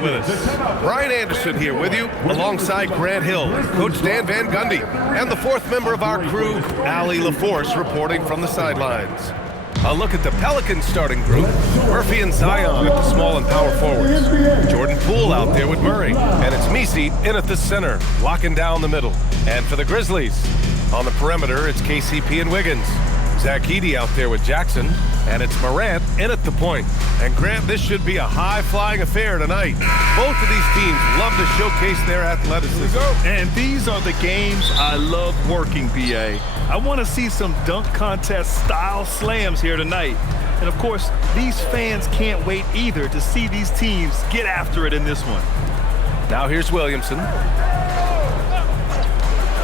with us. Brian Anderson here with you, alongside Grant Hill, Coach Dan Van Gundy, and the fourth member of our crew, Allie LaForce, reporting from the sidelines. A look at the Pelicans starting group. Murphy and Zion at the small and power forwards. Jordan Poole out there with Murray. And it's Messi in at the center, locking down the middle. And for the Grizzlies, on the perimeter, it's KCP and Wiggins. Zach Edey out there with Jackson. And it's Morant in at the point. And Grant, this should be a high-flying affair tonight. Both of these teams love to showcase their athleticism. And these are the games I love working, BA. I want to see some dunk contest style slams here tonight. And of course, these fans can't wait either to see these teams get after it in this one. Now here's Williamson.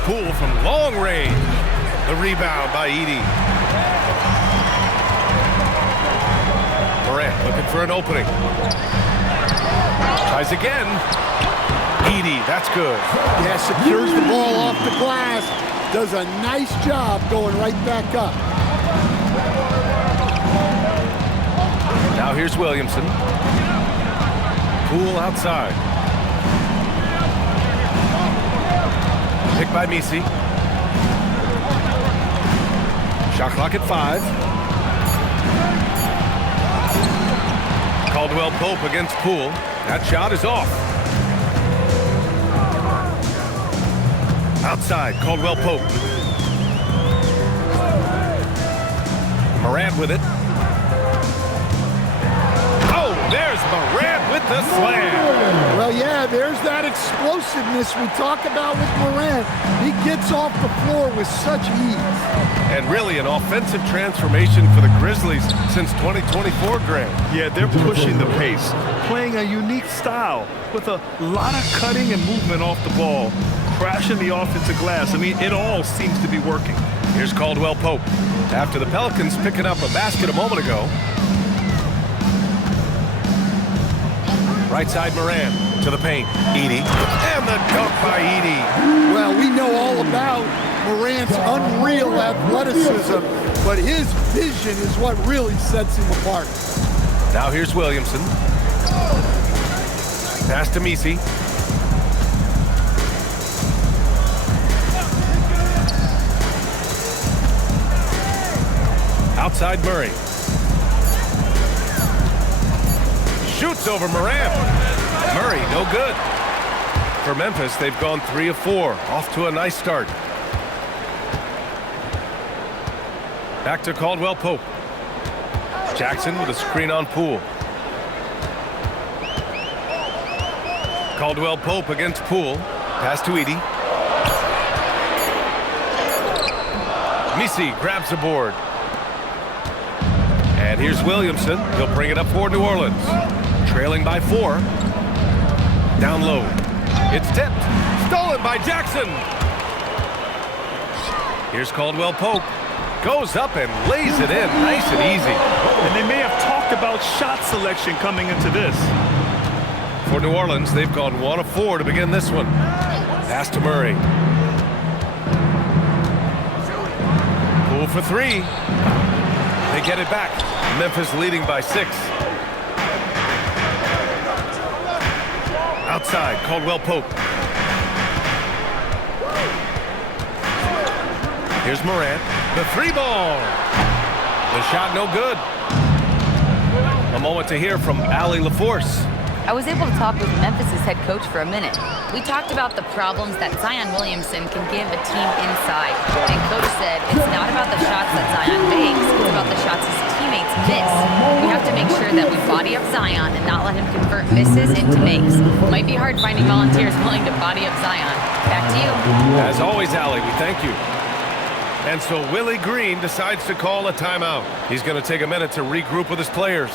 Poole from long range. The rebound by Edey. Morant looking for an opening. Tries again. Edey, that's good. Yeah, secures the ball off the glass. Does a nice job going right back up. Now here's Williamson. Poole outside. Picked by Messi. Shot clock at 5. Caldwell Pope against Poole. That shot is off. Outside, Caldwell Pope. Morant with it. Oh, there's Morant with the slam. Well, yeah, there's that explosiveness we talk about with Morant. He gets off the floor with such ease. And really an offensive transformation for the Grizzlies since 2024, Grant. Yeah, they're pushing the pace, playing a unique style with a lot of cutting and movement off the ball, crashing the offensive glass. I mean, it all seems to be working. Here's Caldwell Pope. After the Pelicans picking up a basket a moment ago. Right side Morant to the paint. Edey. And the dunk by Edey. Well, we know all about Morant's unreal athleticism, but his vision is what really sets him apart. Now here's Williamson. Pass to Messi. Outside Murray. Shoots over Morant. Murray, no good. For Memphis, they've gone 3 of 4. Off to a nice start. Back to Caldwell Pope. Jackson with a screen on Poole. Caldwell Pope against Poole. Pass to Edey. Messi grabs the board. And here's Williamson. He'll bring it up for New Orleans. Trailing by 4. Down low. It's tipped. Stolen by Jackson. Here's Caldwell Pope. Goes up and lays it in nice and easy. And they may have talked about shot selection coming into this. For New Orleans, they've gone 1 of 4 to begin this one. Pass to Murray. Poole for 3. They get it back. Memphis leading by 6. Outside, Caldwell Pope. Here's Morant. The 3 ball. The shot no good. A moment to hear from Allie LaForce. I was able to talk with Memphis' head coach for a minute. We talked about the problems that Zion Williamson can give a team inside. And coach said it's not about the shots that Zion makes, it's about the shots his teammates miss. We have to make sure that we body up Zion and not let him convert misses into makes. Might be hard finding volunteers willing to body up Zion. Back to you. As always, Allie, we thank you. And so Willie Green decides to call a timeout. He's going to take a minute to regroup with his players.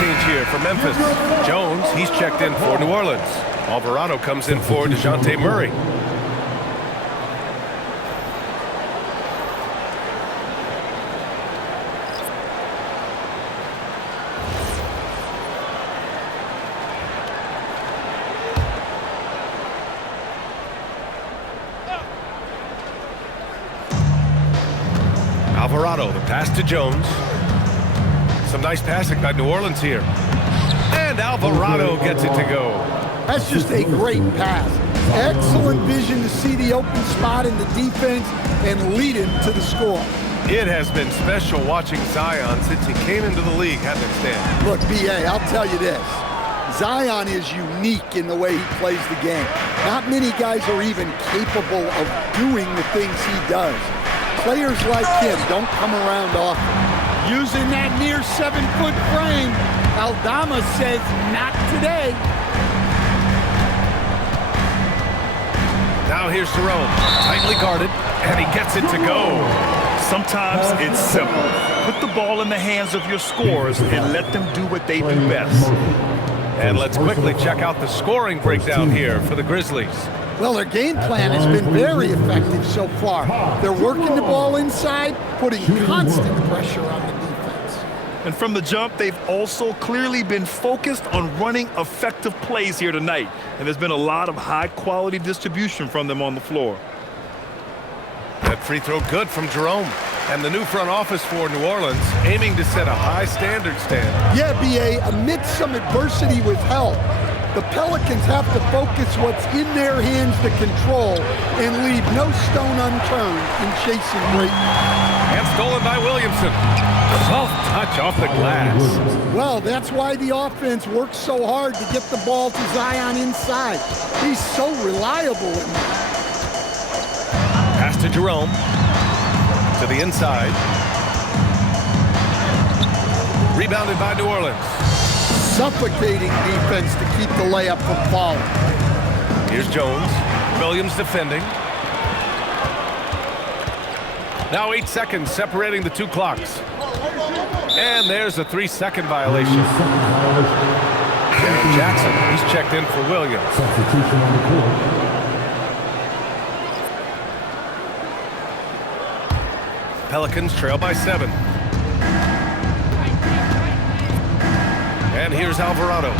change here for Memphis. Jones, he's checked in for New Orleans. Alvarado comes in for DeJounte Murray. Alvarado, the pass to Jones. Some nice passing by New Orleans here. And Alvarado gets it to go. That's just a great pass. Excellent vision to see the open spot in the defense and lead him to the score. It has been special watching Zion since he came into the league, hasn't it, Stan? Look, B.A., I'll tell you this. Zion is unique in the way he plays the game. Not many guys are even capable of doing the things he does. Players like him don't come around often. Using that near 7-foot frame, Aldama says not today. Now here's Jerome, tightly guarded, and he gets it to go. Sometimes it's simple. Put the ball in the hands of your scorers and let them do what they do best. And let's quickly check out the scoring breakdown here for the Grizzlies. Well, their game plan has been very effective so far. They're working the ball inside, putting constant pressure on the defense. And from the jump, they've also clearly been focused on running effective plays here tonight. And there's been a lot of high-quality distribution from them on the floor. That free throw good from Jerome. And the new front office for New Orleans aiming to set a high standard, Stan. Yeah, B.A., amidst some adversity with help, the Pelicans have to focus what's in their hands to control and leave no stone unturned in chasing greatness. And stolen by Williamson. Soft touch off the glass. Well, that's why the offense works so hard to get the ball to Zion inside. He's so reliable in that. Pass to Jerome. To the inside. Rebounded by New Orleans. Suffocating defense to keep the layup from falling. Here's Jones. Williams defending. Now 8 seconds separating the two clocks. And there's a 3-second violation. Jaron Jackson, he's checked in for Williams. Substitution on the court. Pelicans trail by 7. And here's Alvarado.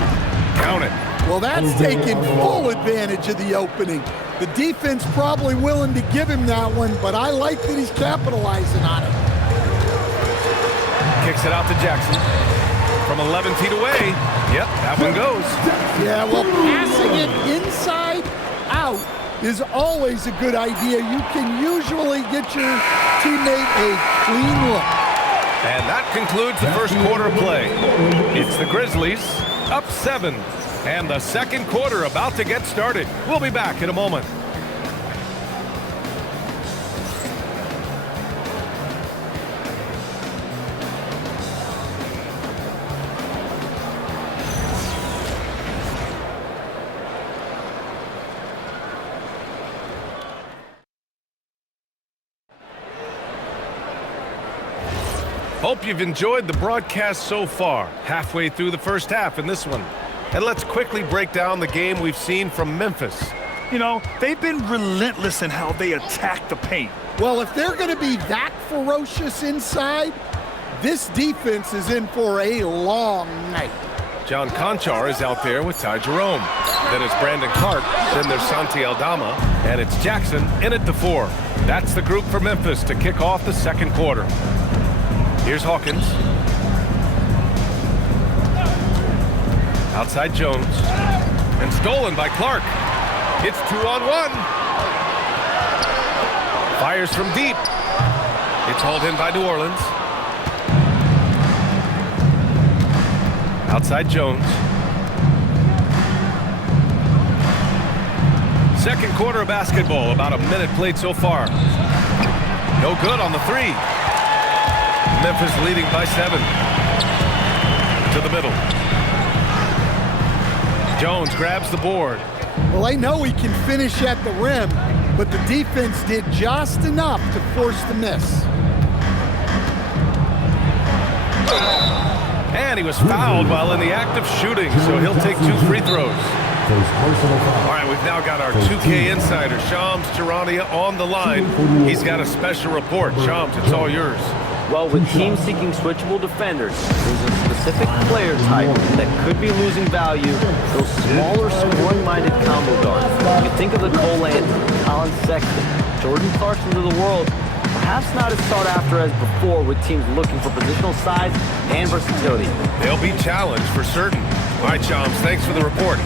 Count it. Well, that's taking full advantage of the opening. The defense probably willing to give him that one, but I like that he's capitalizing on it. Kicks it out to Jackson. From 11 feet away. Yep, that one goes. Yeah, well, passing it inside out is always a good idea. You can usually get your teammate a clean look. And that concludes the first quarter of play. It's the Grizzlies up 7. And the second quarter about to get started. We'll be back in a moment. Hope you've enjoyed the broadcast so far. Halfway through the first half in this one. And let's quickly break down the game we've seen from Memphis. You know, they've been relentless in how they attack the paint. Well, if they're going to be that ferocious inside, this defense is in for a long night. John Conchar is out there with Ty Jerome. Then it's Brandon Clark. Then there's Santi Aldama. And it's Jackson in at the 4. That's the group for Memphis to kick off the second quarter. Here's Hawkins. Outside Jones. And stolen by Clark. It's 2-on-1. Fires from deep. It's hauled in by New Orleans. Outside Jones. Second quarter of basketball. About a minute played so far. No good on the 3. Memphis leading by 7. To the middle. Jones grabs the board. Well, I know he can finish at the rim, but the defense did just enough to force the miss. And he was fouled while in the act of shooting, so he'll take 2 free throws. All right, we've now got our 2K insider, Shams Charania, on the line. He's got a special report. Shams, it's all yours. Well, with teams seeking switchable defenders, there's a specific player type that could be losing value, those smaller, scoring-minded combo guards. You think of the Cole Anthony, Colin Sexton, Jordan Clarksons of the world, perhaps not as sought after as before with teams looking for positional size and versatility. They'll be challenged for certain. All right, Shams, thanks for the report.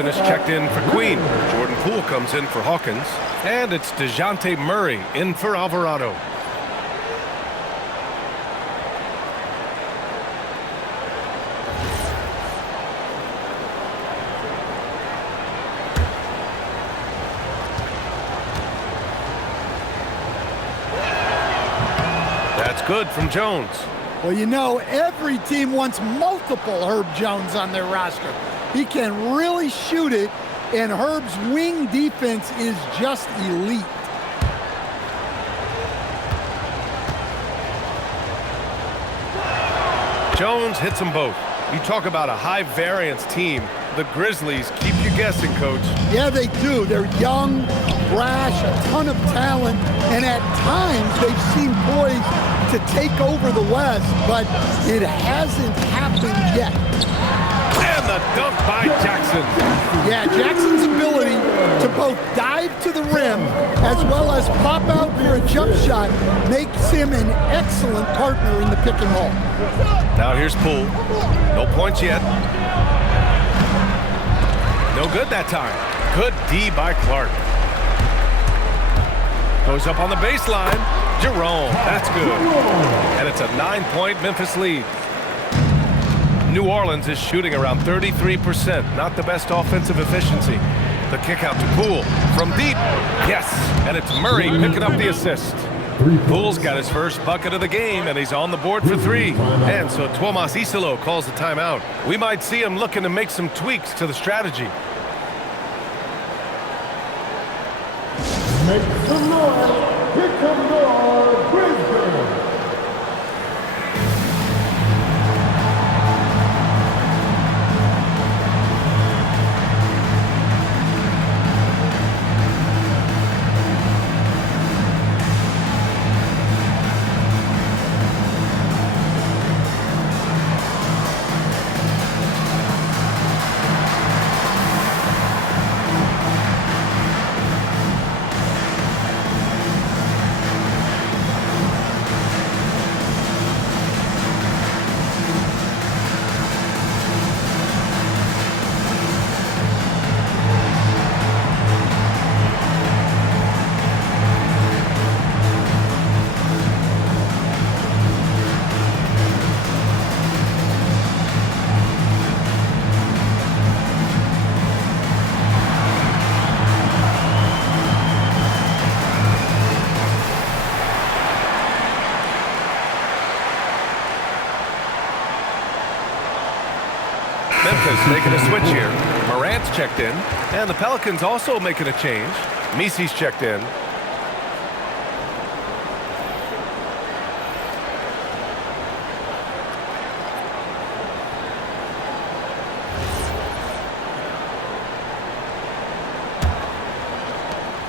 Is checked in for Queen. Jordan Poole comes in for Hawkins. And it's DeJounte Murray in for Alvarado. That's good from Jones. Well, you know, every team wants multiple Herb Jones on their roster. He can really shoot it, and Herb's wing defense is just elite. Jones hits them both. You talk about a high-variance team. The Grizzlies keep you guessing, Coach. Yeah, they do. They're young, brash, a ton of talent, and at times they've seemed poised to take over the West, but it hasn't happened yet. And the dunk by Jackson. Yeah, Jackson's ability to both dive to the rim as well as pop out for a jump shot makes him an excellent partner in the pick and roll. Now here's Poole. No points yet. No good that time. Good D by Clark. Goes up on the baseline. Jerome, that's good. And it's a 9-point Memphis lead. New Orleans is shooting around 33%. Not the best offensive efficiency. The kick out to Poole from deep. Yes, and it's Murray picking up the assist. Poole's got his first bucket of the game, and he's on the board for 3. And so Tuomas Isalo calls the timeout. We might see him looking to make some tweaks to the strategy. Make some noise. Here comes our Grizzlies. Memphis making a switch here. Morant's checked in. And the Pelicans also making a change. Misi's checked in.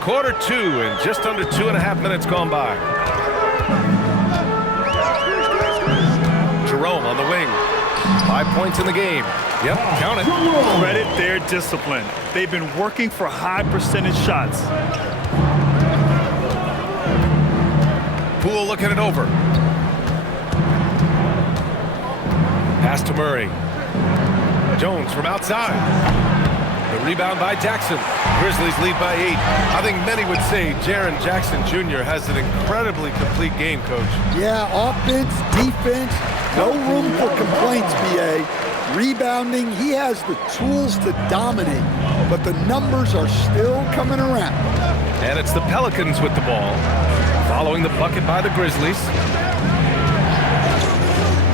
Quarter 2 and just under 2.5 minutes gone by. Jerome on the wing. 5 points in the game. Yep, count it. Credit their discipline. They've been working for high percentage shots. Poole looking it over. Pass to Murray. Jones from outside. The rebound by Jackson. Grizzlies lead by 8. I think many would say Jaren Jackson Jr. has an incredibly complete game, Coach. Yeah, offense, defense, no room for complaints, BA. Rebounding, he has the tools to dominate, but the numbers are still coming around. And it's the Pelicans with the ball, following the bucket by the Grizzlies.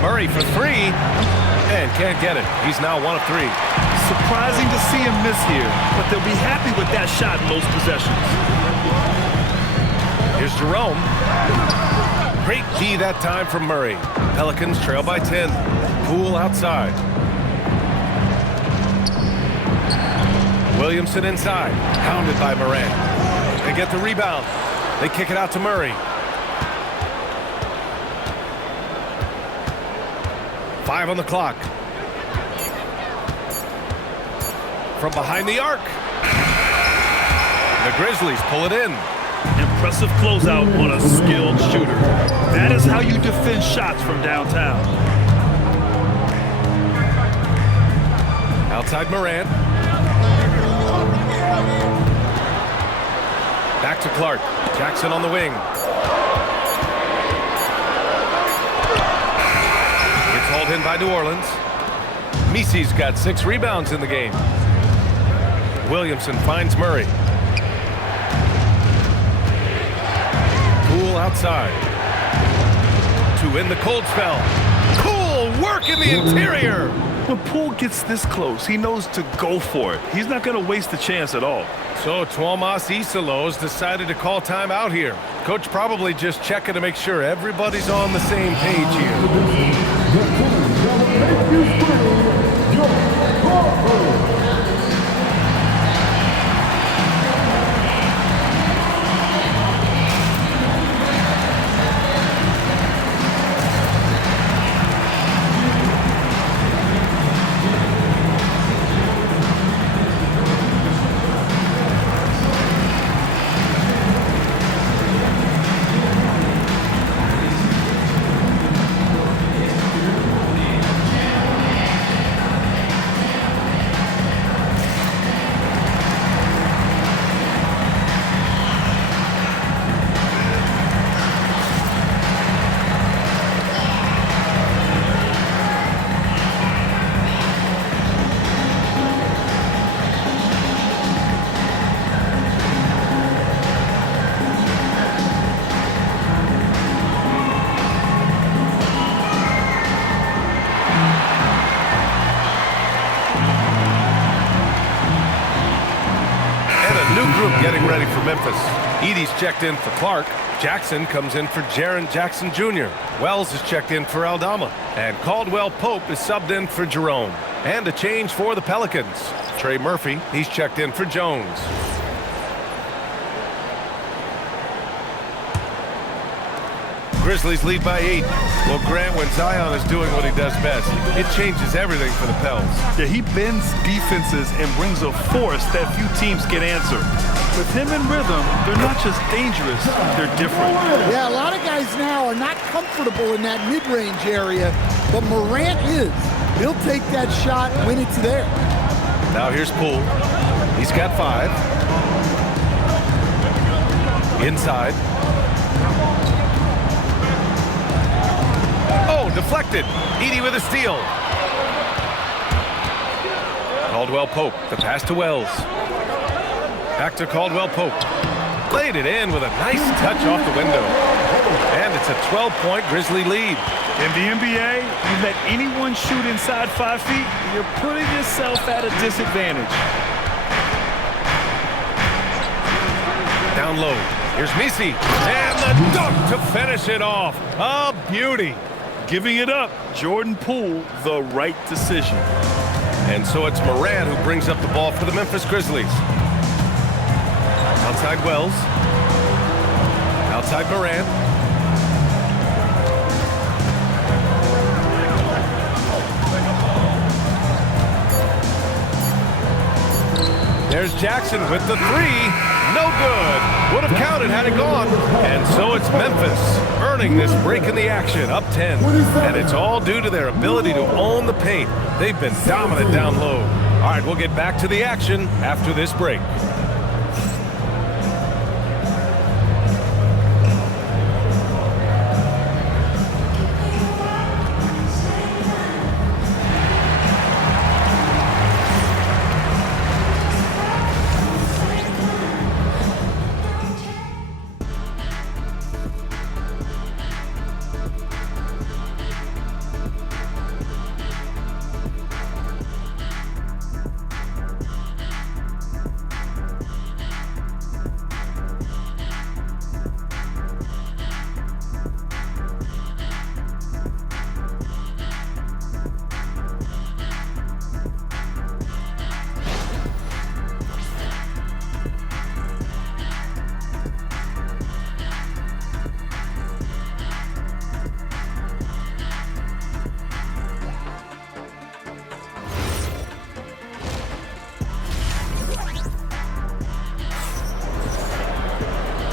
Murray for 3, and can't get it. He's now 1 of 3. Surprising to see him miss here, but they'll be happy with that shot in most possessions. Here's Jerome. Great D that time from Murray. Pelicans trail by 10. Poole outside. Williamson inside. Pounded by Morant. They get the rebound. They kick it out to Murray. 5 on the clock. From behind the arc. The Grizzlies pull it in. Impressive closeout on a skilled shooter. That is how you defend shots from downtown. Outside Morant. Back to Clark. Jackson on the wing. Gets hauled in by New Orleans. Misi's got 6 rebounds in the game. Williamson finds Murray. Poole outside. To end the cold spell. Poole work in the interior. When Poole gets this close, he knows to go for it. He's not going to waste the chance at all. So Tuomas Isalos decided to call timeout here. Coach probably just checking to make sure everybody's on the same page here. Getting ready for Memphis. Edey's checked in for Clark. Jackson comes in for Jaren Jackson Jr. Wells is checked in for Aldama. And Caldwell Pope is subbed in for Jerome. And a change for the Pelicans. Trey Murphy, he's checked in for Jones. Grizzlies lead by 8. Well, Grant, when Zion is doing what he does best, it changes everything for the Pels. Yeah, he bends defenses and brings a force that few teams can answer. With him in rhythm, they're not just dangerous, they're different. Yeah, a lot of guys now are not comfortable in that mid-range area, but Morant is. He'll take that shot when it's there. Now here's Poole. He's got 5. Inside. Oh, deflected. Edey with a steal. Caldwell Pope, the pass to Wells. Back to Caldwell Pope. Laid it in with a nice touch off the window. And it's a 12-point Grizzly lead. In the NBA, you let anyone shoot inside 5 feet, you're putting yourself at a disadvantage. Down low. Here's Misi. And the dunk to finish it off. A beauty. Giving it up, Jordan Poole, the right decision. And so it's Morant who brings up the ball for the Memphis Grizzlies. Outside Wells. Outside Morant. There's Jackson with the 3. No good. Would have counted had it gone. And so it's Memphis earning this break in the action, up 10. And it's all due to their ability to own the paint. They've been dominant down low. All right, we'll get back to the action after this break.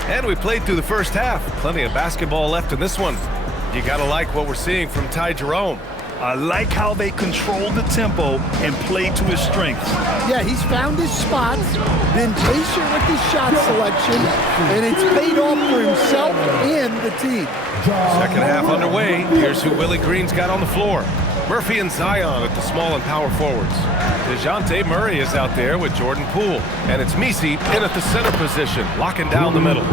And we played through the first half. Plenty of basketball left in this one. You gotta like what we're seeing from Ty Jerome. I like how they control the tempo and play to his strengths. Yeah, he's found his spots, been patient with his shot selection, and it's paid off for himself and the team. Second half underway. Here's who Willie Green's got on the floor. Murphy and Zion at the small and power forwards. DeJounte Murray is out there with Jordan Poole. And it's Messi in at the center position, locking down the middle.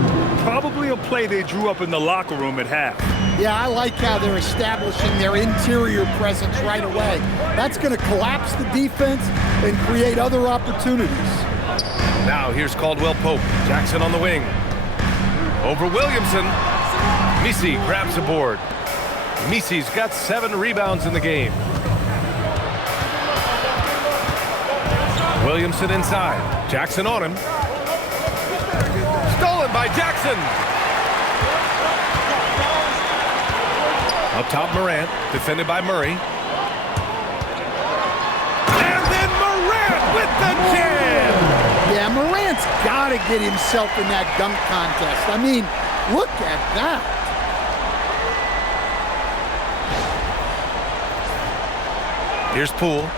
Probably a play they drew up in the locker room at half. Yeah, I like how they're establishing their interior presence right away. That's going to collapse the defense and create other opportunities. Now here's Caldwell Pope. Jackson on the wing. Over Williamson. Messi grabs the board. Messi's got 7 rebounds in the game. Williamson inside. Jackson on him. Stolen by Jackson. Up top, Morant, defended by Murray. And then Morant with the jam! Yeah, Morant's got to get himself in that dunk contest. I mean, look at that. Here's Poole.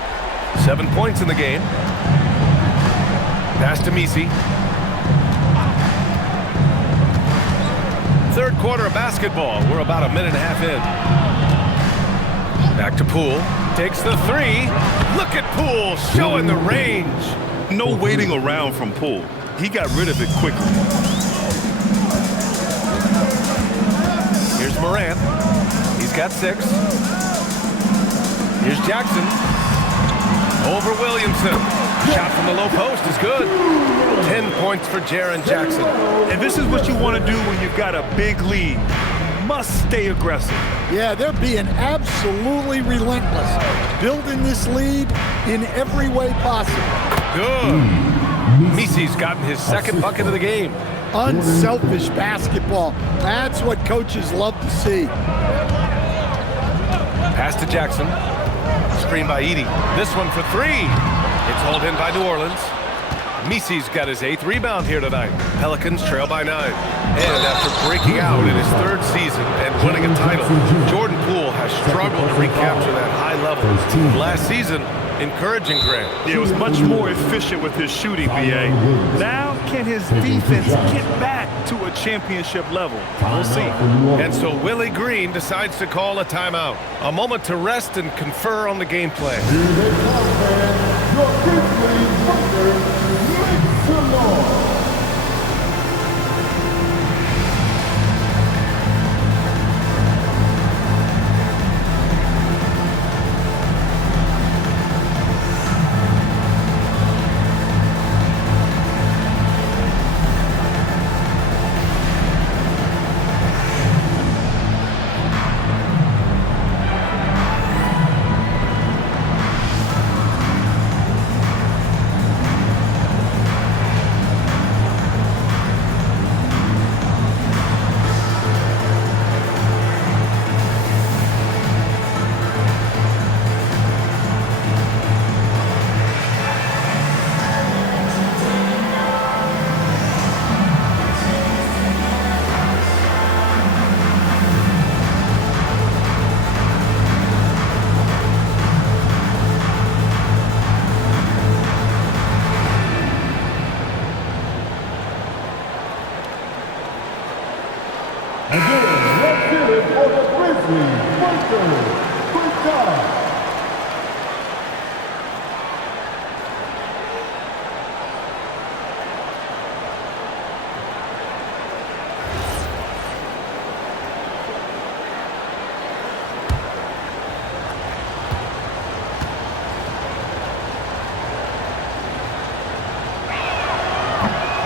7 points in the game. Pass to Messi. Third quarter of basketball. We're about a minute and a half in. Back to Poole. Takes the 3. Look at Poole showing the range. No waiting around from Poole. He got rid of it quickly. Here's Morant. He's got 6. Here's Jackson. Over Williamson. Shot from the low post is good. 10 points for Jaren Jackson. And this is what you want to do when you've got a big lead. Must stay aggressive. Yeah, they're being absolutely relentless. Building this lead in every way possible. Good. Messi's gotten his second bucket of the game. Unselfish basketball. That's what coaches love to see. Pass to Jackson. Screen by Edey. This one for 3. It's hauled in by New Orleans. Messi's got his 8th rebound here tonight. Pelicans trail by 9. And after breaking out in his 3rd season and winning a title, Jordan Poole has struggled to recapture that high level. Last season, encouraging Grant. He was much more efficient with his shooting, BA. Now, can his defense get back to a championship level? We'll see. And so Willie Green decides to call a timeout. A moment to rest and confer on the game plan. Here they come, fans. Your Grizzlies partner, make some noise.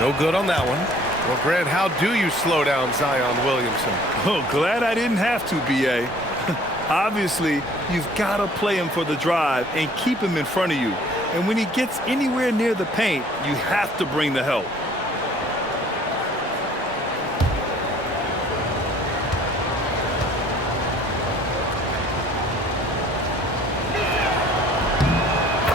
No good on that one. Well, Grant, how do you slow down Zion Williamson? Oh, glad I didn't have to, B.A. Obviously, you've got to play him for the drive and keep him in front of you. And when he gets anywhere near the paint, you have to bring the help.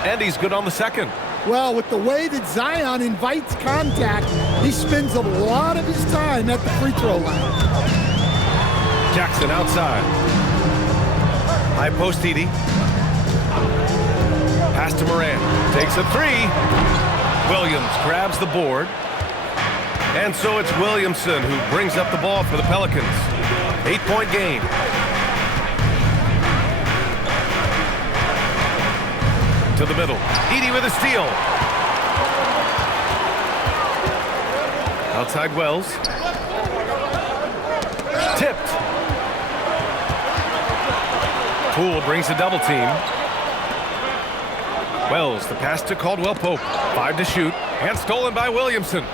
And he's good on the second. Well, with the way that Zion invites contact, he spends a lot of his time at the free throw line. Jackson outside. High post Edey. Pass to Moran. Takes a three. Williams grabs the board. And so it's Williamson who brings up the ball for the Pelicans. 8-point game. To the middle. Edey with a steal. Outside Wells. Tipped. Poole brings a double team. Wells, the pass to Caldwell Pope. 5 to shoot. And stolen by Williamson.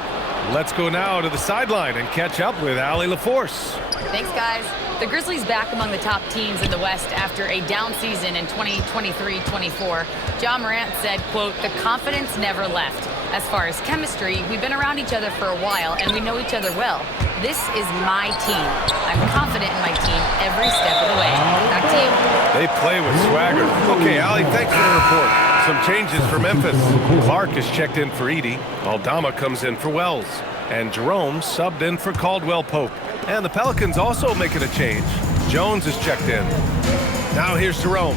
Let's go now to the sideline and catch up with Allie LaForce. Thanks, guys. The Grizzlies back among the top teams in the West after a down season in 2023-24. Ja Morant said, quote, "The confidence never left. As far as chemistry, we've been around each other for a while and we know each other well. This is my team. I'm confident in my team every step of the way." Back to you. They play with swagger. Okay, Allie, thanks for the report. Some changes for Memphis. Clark is checked in for Edey. Aldama comes in for Wells. And Jerome subbed in for Caldwell Pope. And the Pelicans also making a change. Jones is checked in. Now here's Jerome.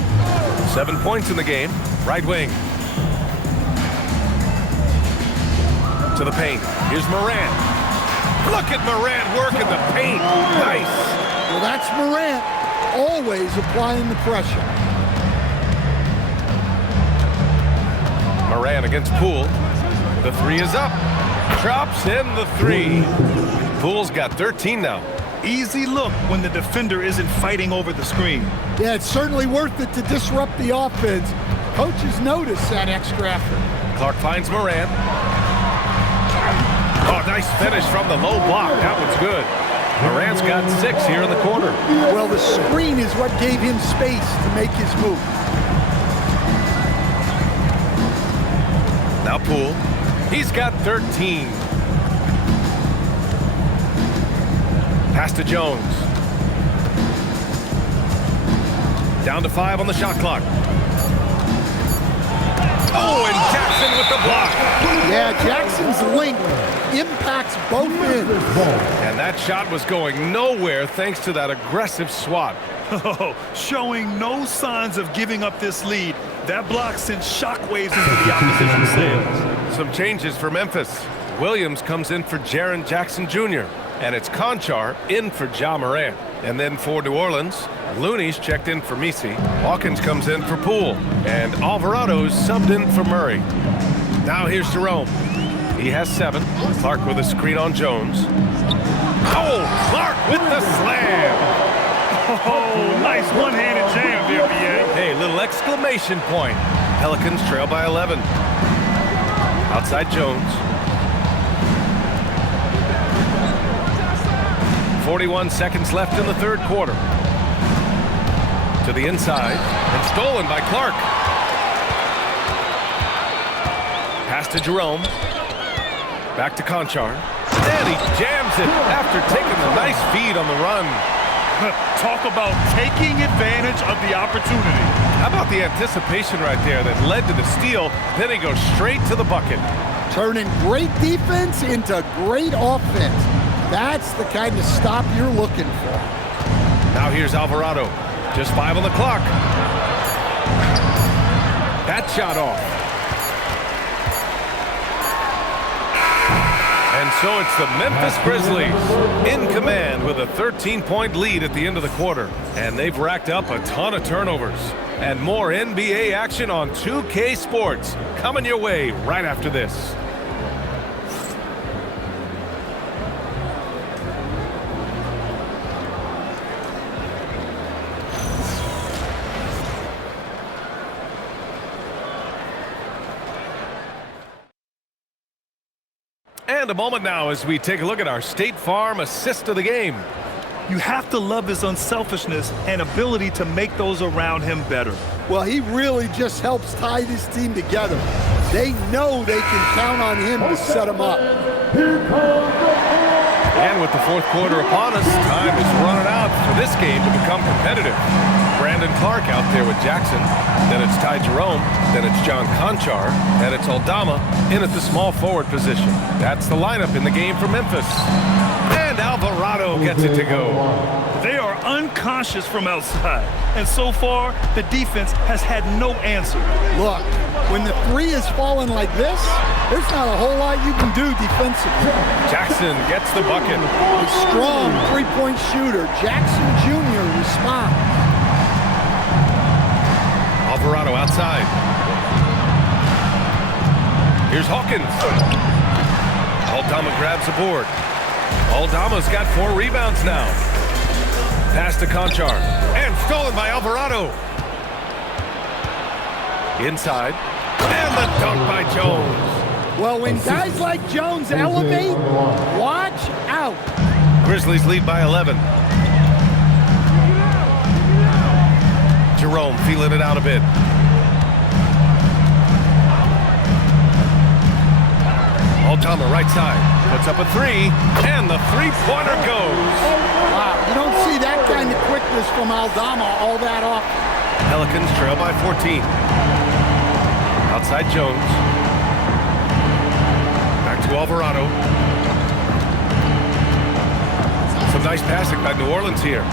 7 points in the game. Right wing. To the paint. Here's Morant. Look at Morant working the paint. Nice. Well, that's Morant, always applying the pressure. Morant against Poole. The three is up. Drops in the three. Poole's got 13 now. Easy look when the defender isn't fighting over the screen. Yeah, it's certainly worth it to disrupt the offense. Coaches notice that extra effort. Clark finds Morant. Oh, nice finish from the low block. That one's good. Morant's got 6 here in the quarter. Well, the screen is what gave him space to make his move. Now Poole. He's got 13. Pass to Jones. Down to 5 on the shot clock. Oh, and Jackson with the block. Yeah, Jackson's link impacts both ends. And that shot was going nowhere thanks to that aggressive swat. Oh, showing no signs of giving up this lead. That block sent shockwaves into the opposition's sails. Some changes for Memphis. Williams comes in for Jaren Jackson Jr. And it's Conchar in for Ja Morant. And then for New Orleans, Looney's checked in for Misi. Hawkins comes in for Poole. And Alvarado's subbed in for Murray. Now here's Jerome. He has 7. Clark with a screen on Jones. Oh, Clark with the slam. Oh, nice one-handed jam there, B.A. Hey, little exclamation point. Pelicans trail by 11. Outside Jones. 41 seconds left in the third quarter. To the inside, and stolen by Clark. Pass to Jerome. Back to Conchar. And he jams it after taking the nice feed on the run. Talk about taking advantage of the opportunity. How about the anticipation right there that led to the steal, then he goes straight to the bucket. Turning great defense into great offense. That's the kind of stop you're looking for. Now here's Alvarado. Just 5 on the clock. That shot off. And so it's the Memphis Grizzlies in command with a 13-point lead at the end of the quarter. And they've racked up a ton of turnovers. And more NBA action on 2K Sports coming your way right after this. And a moment now as we take a look at our State Farm assist of the game. You have to love his unselfishness and ability to make those around him better. Well, he really just helps tie this team together. They know they can count on him to set them up. And with the fourth quarter upon us, time is running out for this game to become competitive. Brandon Clark out there with Jackson. Then it's Ty Jerome. Then it's John Conchar. And it's Aldama in at the small forward position. That's the lineup in the game for Memphis. And Alvarado gets it to go. They are unconscious from outside. And so far, the defense has had no answer. Look, when the three is falling like this, there's not a whole lot you can do defensively. Jackson gets the bucket. A strong three-point shooter. Jackson Jr. responds. Alvarado outside. Here's Hawkins. Aldama grabs the board. Aldama's got 4 rebounds now. Pass to Conchar. And stolen by Alvarado. Inside. And the dunk by Jones. Well, when guys like Jones elevate, watch out. Grizzlies lead by 11. Jerome feeling it out a bit. Aldama right side. Puts up a 3. And the three-pointer goes. Wow, you don't see that kind of quickness from Aldama all that often. Pelicans trail by 14. Outside Jones. Back to Alvarado. Some nice passing by New Orleans here.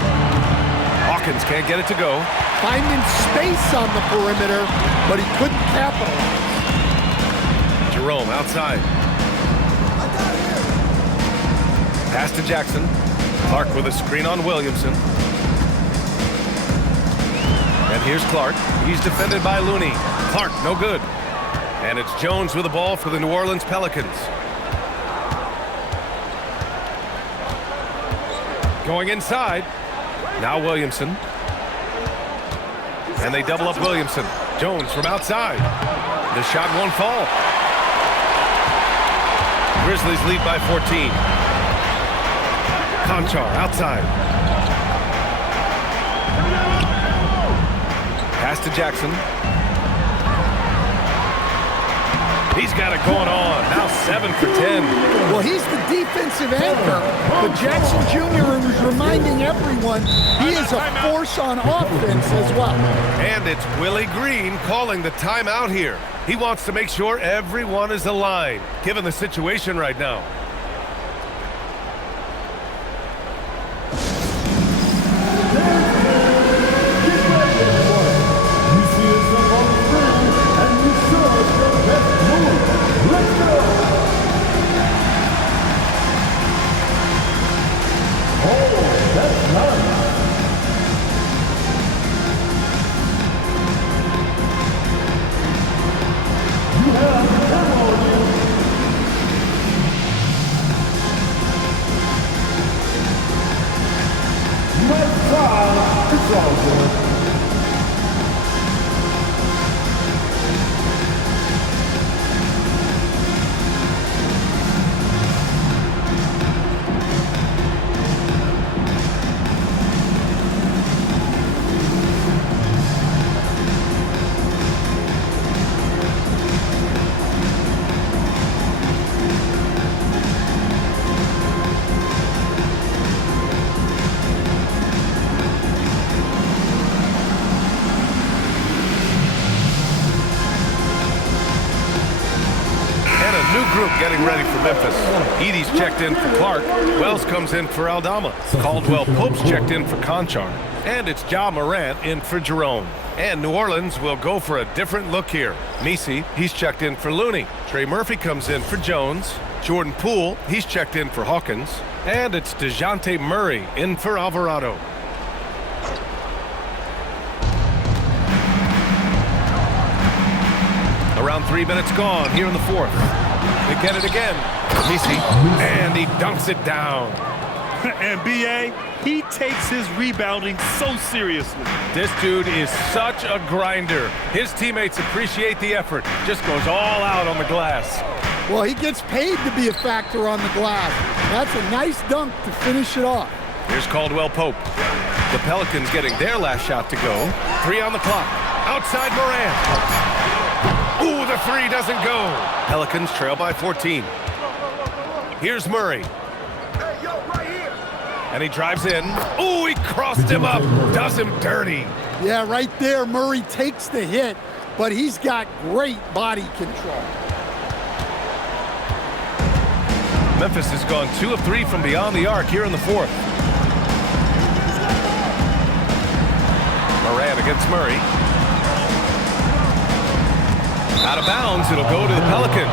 Hawkins can't get it to go. Finding space on the perimeter, but he couldn't capitalize. Jerome outside. Pass to Jackson. Clark with a screen on Williamson. And here's Clark. He's defended by Looney. Clark, no good. And it's Jones with the ball for the New Orleans Pelicans. Going inside. Now Williamson. And they double up Williamson. Jones from outside. The shot won't fall. Grizzlies lead by 14. Conchar outside. Pass to Jackson. He's got it going on. Now 7 for 10. Well, he's the defensive anchor, but Jackson Jr. is reminding everyone he is a force on offense as well. And it's Willie Green calling the timeout here. He wants to make sure everyone is aligned, given the situation right now. Group getting ready for Memphis. Edie's checked in for Clark. Wells comes in for Aldama. Caldwell Pope's checked in for Conchar. And it's Ja Morant in for Jerome. And New Orleans will go for a different look here. Nisi, he's checked in for Looney. Trey Murphy comes in for Jones. Jordan Poole, he's checked in for Hawkins. And it's DeJounte Murray in for Alvarado. Around 3 minutes gone here in the fourth. They get it again. Nisi, and he dunks it down. And B.A., he takes his rebounding so seriously. This dude is such a grinder. His teammates appreciate the effort. Just goes all out on the glass. Well, he gets paid to be a factor on the glass. That's a nice dunk to finish it off. Here's Caldwell Pope. The Pelicans getting their last shot to go. 3 on the clock. Outside Morant. Ooh, the 3 doesn't go. Pelicans trail by 14. Here's Murray. And he drives in. Ooh, he crossed him up. Does him dirty. Yeah, right there, Murray takes the hit, but he's got great body control. Memphis has gone 2 of 3 from beyond the arc here in the fourth. Morant against Murray. Out of bounds, it'll go to the Pelicans.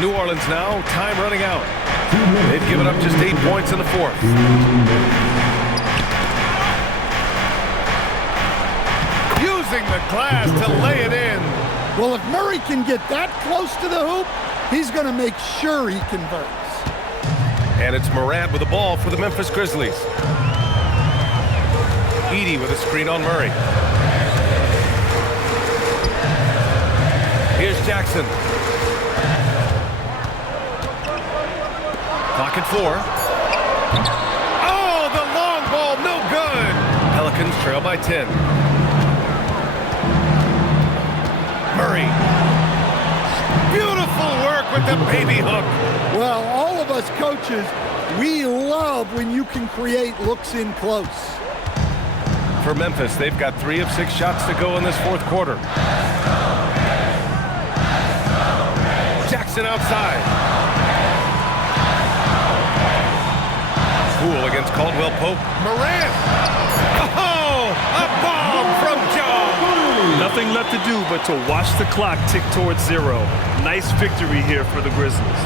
New Orleans now, time running out. They've given up just 8 points in the fourth. Using the glass to lay it in. Well, if Murray can get that close to the hoop, he's going to make sure he converts. And it's Morant with the ball for the Memphis Grizzlies. Edey with a screen on Murray. Here's Jackson. Clock at 4. Oh, the long ball, no good. Pelicans trail by 10. Murray. Beautiful work with the baby hook. Well, all of us coaches, we love when you can create looks in close. For Memphis, they've got 3 of 6 shots to go in this fourth quarter. Jackson outside. Poole against Caldwell Pope. Morant! Oh! A bomb from Joe! Nothing left to do but to watch the clock tick towards 0. Nice victory here for the Grizzlies.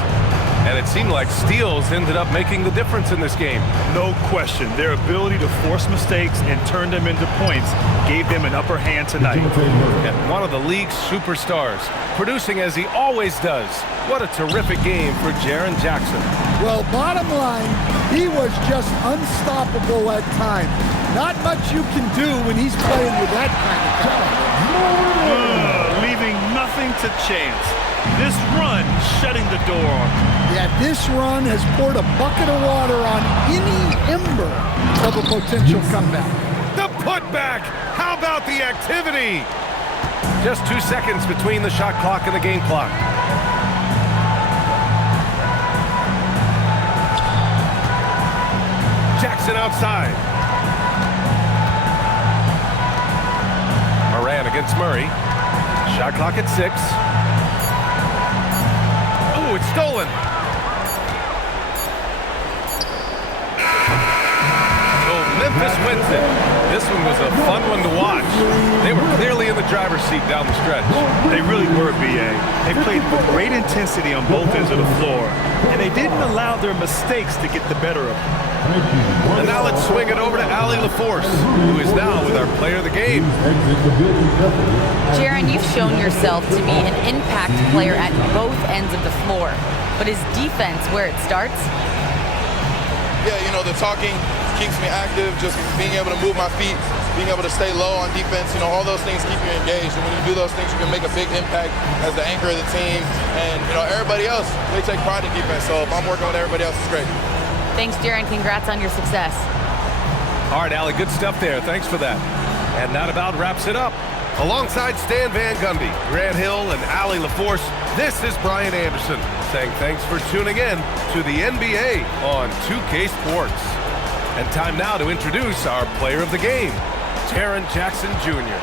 And it seemed like steals ended up making the difference in this game. No question. Their ability to force mistakes and turn them into points gave them an upper hand tonight. And one of the league's superstars, producing as he always does. What a terrific game for Jaren Jackson. Well, bottom line, he was just unstoppable at times. Not much you can do when he's playing with that kind of confidence. Leaving nothing to chance. This run shutting the door on him. Yeah, this run has poured a bucket of water on any ember of a potential comeback. The putback! How about the activity? Just 2 seconds between the shot clock and the game clock. Jackson outside. Morant against Murray. Shot clock at 6. Oh, it's stolen. So Memphis wins it. This one was a fun one to watch. They were clearly in the driver's seat down the stretch. They really were, B.A. They played with great intensity on both ends of the floor, and they didn't allow their mistakes to get the better of them. And now let's swing it over to Allie LaForce, who is now with our player of the game. Jaren, you've shown yourself to be an impact player at both ends of the floor. But is defense where it starts? Yeah, you know, the talking keeps me active, just being able to move my feet, being able to stay low on defense, you know, all those things keep you engaged. And when you do those things, you can make a big impact as the anchor of the team. And, you know, everybody else, they take pride in defense. So if I'm working with everybody else, it's great. Thanks, Jaren. Congrats on your success. All right, Allie, good stuff there. Thanks for that. And that about wraps it up. Alongside Stan Van Gundy, Grant Hill, and Allie LaForce, this is Brian Anderson saying thanks for tuning in to the NBA on 2K Sports. And time now to introduce our player of the game, Jaren Jackson Jr.